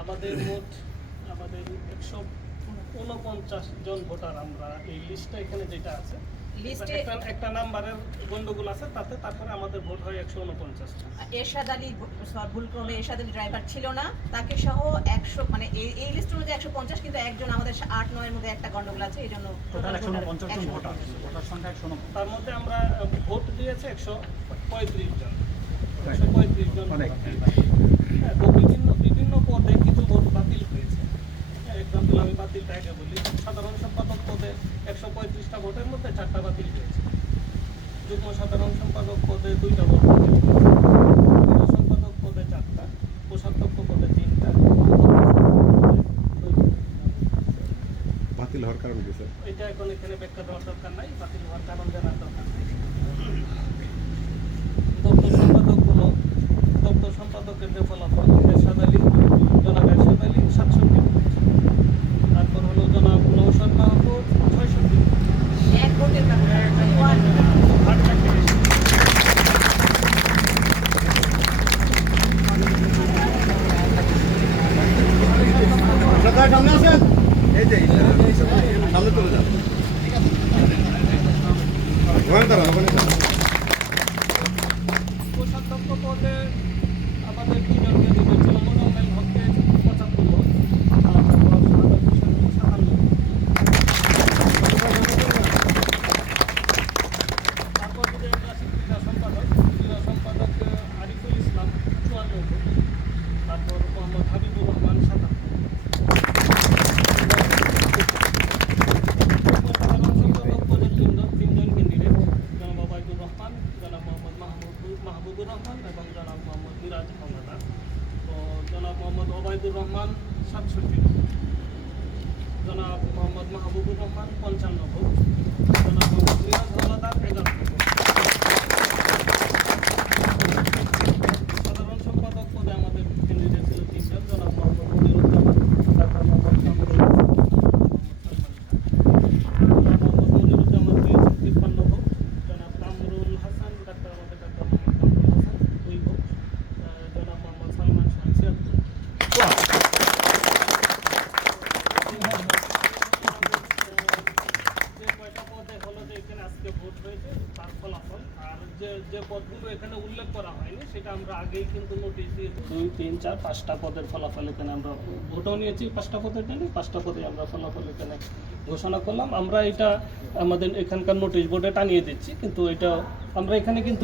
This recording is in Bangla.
আমাদের মোট আমাদের একশো উনপঞ্চাশ জন ভোটার আমরা এই লিস্টটা এখানে যেটা আছে লিস্টে একটা একটা নাম্বারের গন্ডগোল আছে তাতে তারপরে আমাদের ভোট হয় একশো উনপঞ্চাশটা এরশাদ আলী সরি, ভুলক্রমে এরশাদ আলী ড্রাইভার ছিল না তাকে সহ একশো মানে এই এই লিস্টের মধ্যে একশো পঞ্চাশ কিন্তু একজন আমাদের আট নয়ের মধ্যে একটা গন্ডগোল আছে এই জন্য টোটাল একশো voter পঞ্চাশ জন 149 ভোটার ভোটার তার মধ্যে আমরা ভোট দিয়েছে একশো পঁয়ত্রিশ জন। একশো পঁয়ত্রিশ জন অনেক। হ্যাঁ, তো বিভিন্ন বিভিন্ন পদে কিছু ভোট বাতিল হয়েছে এক্সাম্পল আমি বাতিলটা আগে বলি। সাধারণ সম্পাদক পদে একশো পঁয়ত্রিশটা ভোটের মধ্যে চারটা বাতিল হয়েছে। যুগ্ম সাধারণ সম্পাদক পদে দুইটা ভোট সম্পাদক পদে চারটা কোষাধ্যক্ষ পদে তিনটা বাতিল হওয়ার কারণ কি স্যার? এটা এখন এখানে ব্যাখ্যা দেওয়ার দরকার নাই বাতিল হওয়ার কারণ জানার দরকার নাই দপ্তর সম্পাদক হলো দপ্তর সম্পাদকের যে ফলাফল এরশাদ আলী জনাব এরশাদ আলী সাতষট্টি তারপর হলো জনাব নৌসাদ মাহমুদ ছয়ষট্টি এক ভোটের ব্যাপার ওয়ান আটটাকে বেশি আপনার সামনে আছেন এই যে সামনে চলে যান। ওখানে দাঁড়ান ওখানে দাঁড়ান। আমাদের দুজনকে দিতে ছিল মোজাম্মেল হককে পঁচাত্তর ভোট আর তারপর সাহাদাত হোসেন সাতান্ন তারপর যদি আমরা আসি ক্রীড়া সম্পাদক ক্রীড়া সম্পাদক আহ, আরিফুল ইসলাম চুয়ান্ন ভোট তারপর মোহাম্মদ হাবিবুর রহমান সাতাত্তর সাধারণ সম্পাদক পদে তিনজন তিনজন ক্যান্ডিডেট জনাব আবাইদুর রহমান জনাব মোহাম্মদ মাহবুব মাহবুবুর রহমান এবং জনাব মোহাম্মদ মিরাজ হাওলাদার তো জনাব মোহাম্মদ ওবায়দুর রহমান সাতষট্টি। জনাব মোহাম্মদ মাহবুবুর রহমান পঞ্চান্ন ভোট জনাব মোহাম্মদ মিরাজ হাওলাদার এগারো ভোট সাধারণ সম্পাদক পদে আমাদের ক্যান্ডিডেট ছিল তিনজন জনাব মোহাম্মদ মনিরুজ্জামান ডাক্তার মোহাম্মদ কামরুল হাসান, মোহাম্মদ সালমান শাহ। জনাব মোহাম্মদ মনিরুজ্জামান পেয়েছেন তিপ্পান্ন ভোট জনাব কামরুল হাসান ডাক্তার আমাদের ডাক্তার মোহাম্মদ কামরুল হাসান দুই ভোট আহ, জনাব মোহাম্মদ সালমান শাহ ছিয়াত্তর যে কয়টা পদে হলো যে এখানে আজকে ভোট হয়েছে তার ফলাফল আর যে যে পদগুলো এখানে উল্লেখ করা হয়নি, সেটা আমরা আগেই কিন্তু নোটিশ দিয়ে দুই, তিন, চার, পাঁচটা পদের ফলাফল এখানে আমরা ভোটও নিয়েছি, পাঁচটা পদের জন্য পাঁচটা পদে আমরা ফলাফল এখানে ঘোষণা করলাম। আমরা এটা আমাদের এখানকার নোটিশ বোর্ডে টানিয়ে দিচ্ছি, কিন্তু এটা আমরা এখানে কিন্তু